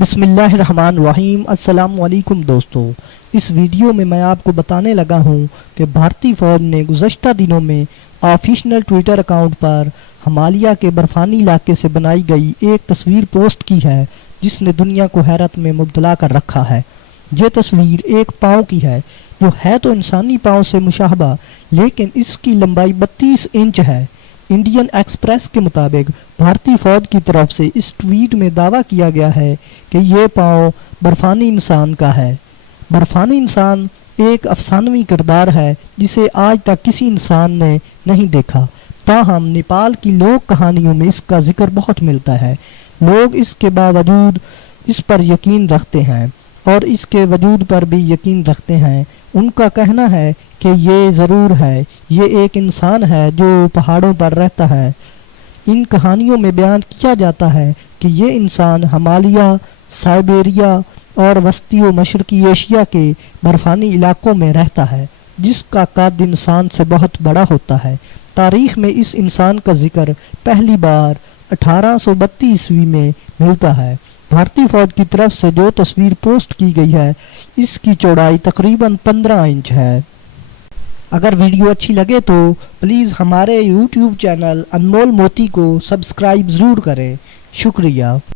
बिस्मिल्लाहिर्रहमानिर्रहीम। अस्सलाम वालेकुम दोस्तों, इस वीडियो में मैं आपको बताने लगा हूं कि भारतीय फ़ौज ने गुज़श्ता दिनों में ऑफिशियल ट्विटर अकाउंट पर हिमालय के बर्फ़ानी इलाके से बनाई गई एक तस्वीर पोस्ट की है जिसने दुनिया को हैरत में मुब्तला कर रखा है। ये तस्वीर एक पाँव की है जो है तो इंसानी पाँव से मुशाबह, लेकिन इसकी लंबाई 32 इंच है। इंडियन एक्सप्रेस के मुताबिक भारतीय फौज की तरफ से इस ट्वीट में दावा किया गया है कि ये पाँव बर्फानी इंसान का है। बर्फानी इंसान एक अफसानवी किरदार है जिसे आज तक किसी इंसान ने नहीं देखा, ताहम नेपाल की लोक कहानियों में इसका जिक्र बहुत मिलता है। लोग इसके बावजूद इस पर यकीन रखते हैं और इसके वजूद पर भी यकीन रखते हैं। उनका कहना है कि ये ज़रूर है, ये एक इंसान है जो पहाड़ों पर रहता है। इन कहानियों में बयान किया जाता है कि ये इंसान हिमालय, साइबेरिया और वस्ती व मशरकी एशिया के बर्फ़ानी इलाकों में रहता है, जिसका कद इंसान से बहुत बड़ा होता है। तारीख़ में इस इंसान का जिक्र पहली बार 1832 ईस्वी में मिलता है। भारतीय फ़ौज की तरफ से जो तस्वीर पोस्ट की गई है इसकी चौड़ाई तकरीबन 15 इंच है। अगर वीडियो अच्छी लगे तो प्लीज़ हमारे YouTube चैनल अनमोल मोती को सब्सक्राइब ज़रूर करें। शुक्रिया।